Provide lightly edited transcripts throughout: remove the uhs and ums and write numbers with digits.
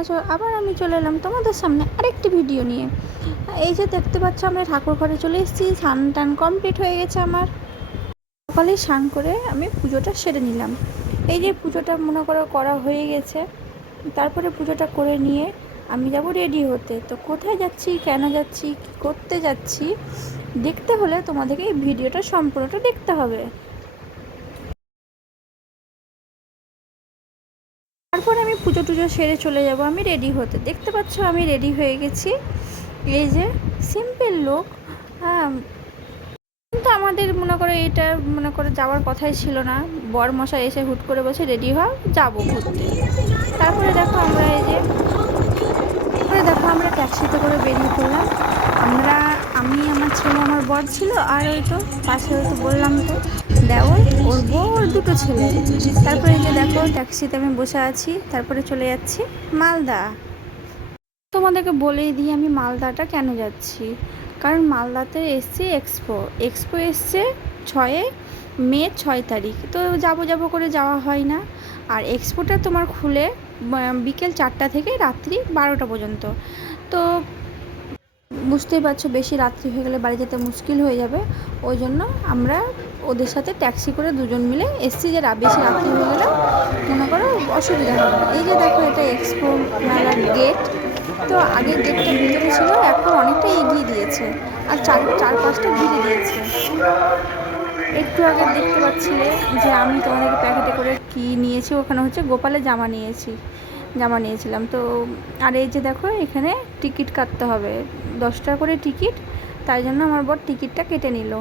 আছো? আবার আমি চলে এলাম তোমাদের সামনে আরেকটি ভিডিও নিয়ে। এই যে দেখতে পাচ্ছ, আমরা ঠাকুর ঘরে চলে এসেছি। স্নান টান কমপ্লিট হয়ে গেছে আমার। সকালে স্নান করে আমি পুজোটা সেরে নিলাম। এই যে পুজোটা মনে করো করা হয়ে গেছে, তারপরে পুজোটা করে নিয়ে আমি যাব রেডি হতে। তো কোথায় যাচ্ছি, কেন যাচ্ছি, কী করতে যাচ্ছি, দেখতে হলে তোমাদেরকে এই ভিডিওটা সম্পূর্ণটা দেখতে হবে। তারপর আমি পুজো টুজো সেরে চলে যাব আমি রেডি হতে। দেখতে পাচ্ছ আমি রেডি হয়ে গেছি। এই যে সিম্পল লোক, হ্যাঁ, কিন্তু আমাদের মনে করো এটা মনে করো যাওয়ার কথাই ছিল না। বর মশাই এসে হুট করে বসে রেডি হও, যাবো ঘুরতে। তারপরে দেখো আমরা এই যে আমরা ট্যাক্সিতে করে বেরিয়ে পড়লাম। আমি, আমার ছেলে, আমার বর ছিল, আর ওই তো পাশে ওই তো বললাম তো দেওর, ওর বউ, ওর দুটো ছেলে। তারপরে এই যে দেখো ট্যাক্সিতে আমি বসে আছি। তারপরে চলে যাচ্ছি মালদা। তোমাদেরকে বলেই দিই আমি মালদাটা কেন যাচ্ছি। কারণ মালদাতে এসছি এক্সপো এসছে 6 মে 6 তারিখ। তো যাব করে যাওয়া হয় না। আর এক্সপোটা তোমার খুলে বিকেল 4টা থেকে রাত্রি 12টা পর্যন্ত। তো বুঝতেই পারছো, বেশি রাত্রি হয়ে গেলে বাড়ি যেতে মুশকিল হয়ে যাবে। ওই জন্য আমরা ওদের সাথে ট্যাক্সি করে দুজন মিলে এসছি, যে বেশি রাত্রি হয়ে গেলে মনে করো অসুবিধা হবে না। এই যে দেখো এটা এক্সপো মেলার গেট। তো আগে গেটটা ভিতরে ছিল, এখন অনেকটা এগিয়ে দিয়েছে আর চারপাশটা ঘিরে দিয়েছে। একটু আগে দেখতে পাচ্ছিলে যে আমি তোমাদেরকে প্যাকেটে করে কি নিয়েছি, ওখানে হচ্ছে গোপালের জামা নিয়েছিলাম। তো আর এই যে দেখো এখানে টিকিট কাটতে হবে, 10 টাকা করে টিকিট। তাই জন্য আমার বর টিকিটটা কেটে নিল।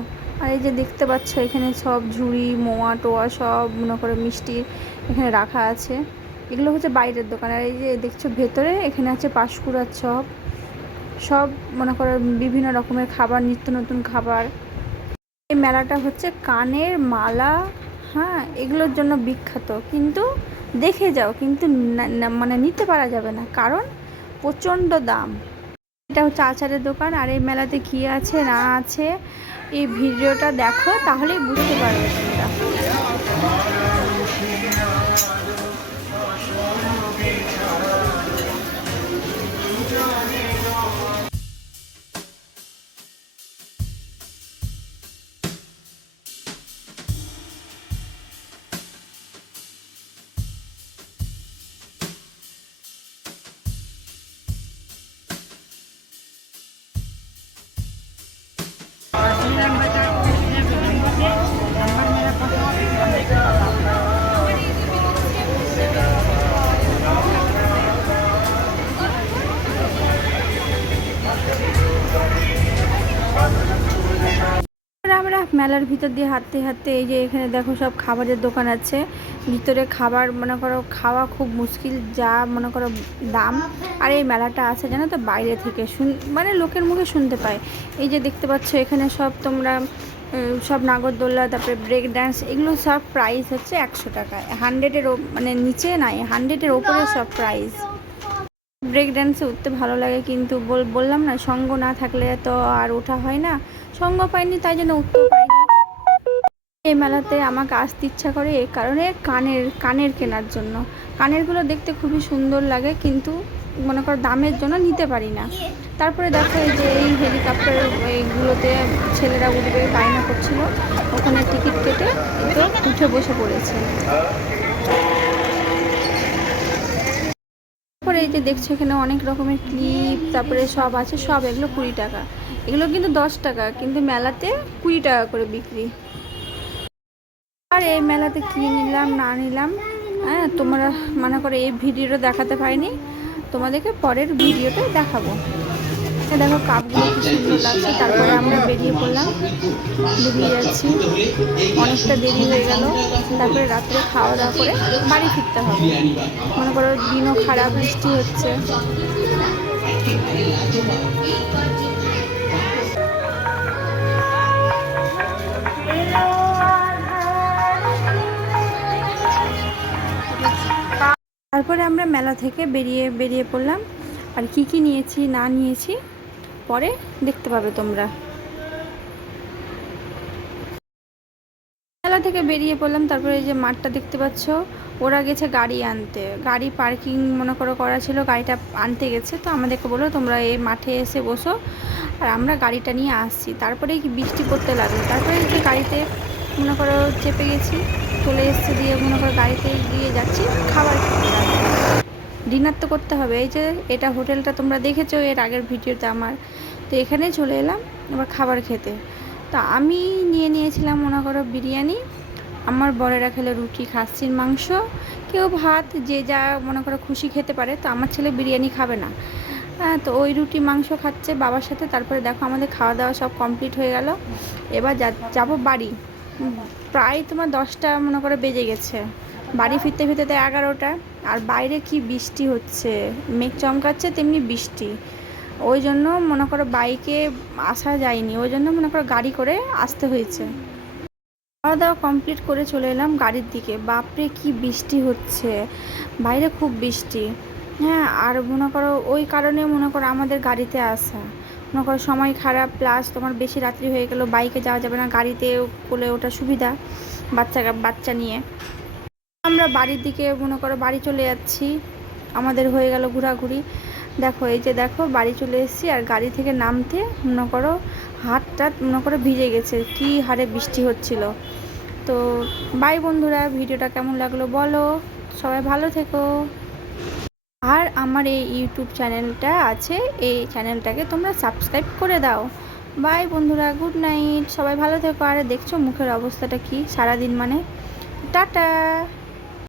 আর এই যে দেখতে পাচ্ছ এখানে সব ঝুড়ি মোয়া টোয়া সব মনে করে মিষ্টি এখানে রাখা আছে। এগুলো হচ্ছে বাইরের দোকান। আর এই যে দেখছো ভেতরে এখানে আছে পাঁশকুড়ার চপ, সব মনে করো বিভিন্ন রকমের খাবার, নিত্য নতুন খাবার। এই মেলাটা হচ্ছে কানের মালা, হ্যাঁ, এগুলোর জন্য বিখ্যাত। কিন্তু দেখে যাও, কিন্তু মানে নিতে পারা যাবে না, কারণ প্রচণ্ড দাম। এটা হচ্ছে আচারের দোকান। আর এই মেলাতে কী আছে না আছে এই ভিডিওটা দেখো, তাহলেই বুঝতে পারবে তোমরা। আমরা মেলার ভিতর দিয়ে হাঁটতে হাঁটতে এই যে এখানে দেখো সব খাবারের দোকান আছে। ভিতরে খাবার মনে করো খাওয়া খুব মুশকিল, যা মনে করো দাম। আর এই মেলাটা আছে জানো তো বাইরে থেকে মানে লোকের মুখে শুনতে পায়। এই যে দেখতে পাচ্ছ এখানে সব তোমরা সব নাগরদোল্লা, তারপরে ব্রেক ড্যান্স, এগুলো সব প্রাইস হচ্ছে 100 টাকা। 100-এর মানে নিচে নাই, 100-এর ওপরে সব প্রাইস। ব্রেক ড্যান্সে উঠতে ভালো লাগে, কিন্তু বললাম না, সঙ্গ না থাকলে তো আর ওঠা হয় না। সঙ্গ পাইনি তাই জন্য উঠতেও পাইনি। এই মেলাতে আমাকে আসতে ইচ্ছা করে এই কারণে, কানের কেনার জন্য। কানেরগুলো দেখতে খুবই সুন্দর লাগে, কিন্তু মনে করো দামের জন্য নিতে পারি না। তারপরে দেখো এই যে এই হেলিকপ্টার এইগুলোতে ছেলেরা উঠবে বায়না করছিল, ওখানে টিকিট কেটে তো উঠে বসে পড়েছে। তারপরে এই যে দেখছো এখানে অনেক রকমের ক্লিপ, তারপরে সব আছে, সব এগুলো 20 টাকা। এগুলো কিন্তু 10 টাকা, কিন্তু মেলাতে 20 টাকা করে বিক্রি। আর এই মেলাতে কী নিলাম না নিলাম, হ্যাঁ, তোমরা মনে করো এই ভিডিওটা দেখাতে পারিনি, তোমাদেরকে পরের ভিডিওতে দেখাবো। দেখো কাপগুলো কি সুন্দর লাগছে। তারপরে আমরা বেরিয়ে যাচ্ছি, অনেকটা দেরি হয়ে গেল। তারপরে রাত্রে খাওয়া দাওয়া করে বাড়ি ফিরতে হবে। মনে করো দিনও খারাপ, বৃষ্টি হচ্ছে। তারপরে আমরা মেলা থেকে বেরিয়ে পড়লাম। আর কি নিয়েছি না নিয়েছি পরে দেখতে পাবে তোমরা। মেলা সকালবেলা থেকে বেরিয়ে পড়লাম। তারপরে এই যে মাঠটা দেখতে পাচ্ছ, ওরা গেছে গাড়ি আনতে, গাড়ি পার্কিং মনে করো করা ছিল, গাড়িটা আনতে গেছে। তো আমাদেরকে বললো তোমরা এই মাঠে এসে বসো, আর আমরা গাড়িটা নিয়ে আসছি। তারপরে কি বৃষ্টি পড়তে লাগলো, তারপরে এই যে গাড়িতে মনে করো চেপে গেছি, চলে এসছে, দিয়ে মনে করো গাড়িতে গিয়ে যাচ্ছি খাবার খেতে। ডিনার তো করতে হবে। এই যে এটা হোটেলটা তোমরা দেখেছো এর আগের ভিডিওতে আমার, তো এখানে চলে এলাম এবার খাবার খেতে। তা আমি নিয়েছিলাম মনে করো বিরিয়ানি, আমার বরেরা খেলে রুটি, খাসির মাংস, কেউ ভাত, যে যা মনে করো খুশি খেতে পারে। তো আমার ছেলে বিরিয়ানি খাবে না, হ্যাঁ, তো ওই রুটি মাংস খাচ্ছে বাবার সাথে। তারপরে দেখো আমাদের খাওয়া দাওয়া সব কমপ্লিট হয়ে গেল। এবার যাবো বাড়ি। প্রায় তোমার 10টা মনে করে বেজে গেছে, বাড়ি ফিরতে ফিরতে তো 11টা। আর বাইরে কি বৃষ্টি হচ্ছে, মেঘ চমকাচ্ছে তেমনি বৃষ্টি, ওই জন্য মনে করো বাইকে আসা যায়নি, ওই জন্য মনে করো গাড়ি করে আসতে হয়েছে। খাওয়া দাওয়া কমপ্লিট করে চলে এলাম গাড়ির দিকে। বাপরে কি বৃষ্টি হচ্ছে, বাইরে খুব বৃষ্টি। হ্যাঁ, আর মনে করো ওই কারণে মনে করো আমাদের গাড়িতে আসা, মনে করো সময় খারাপ, প্লাস তোমার বেশি রাত্রি হয়ে গেল, বাইকে যাওয়া যাবে না, গাড়িতে কোলে ওটা সুবিধা, বাচ্চা নিয়ে। আমরা বাড়ির দিকে মনে করো বাড়ি চলে যাচ্ছি, আমাদের হয়ে গেল ঘোরাঘুরি। দেখো এই যে দেখো বাড়ি চলে এসেছি, আর গাড়ি থেকে নামতে মনে করো হাতটা মনে করো ভিজে গেছে, কি হারে বৃষ্টি হচ্ছিল। তো বাই বন্ধুরা, ভিডিওটা কেমন লাগলো বলো, সবাই ভালো থেকো। আর আমার এই ইউটিউব চ্যানেলটা আছে, এই চ্যানেলটাকে তোমরা সাবস্ক্রাইব করে দাও। বাই বন্ধুরা, গুড নাইট, সবাই ভালো থেকো। আর দেখছো মুখের অবস্থাটা কি সারাদিন, মানে টাটা।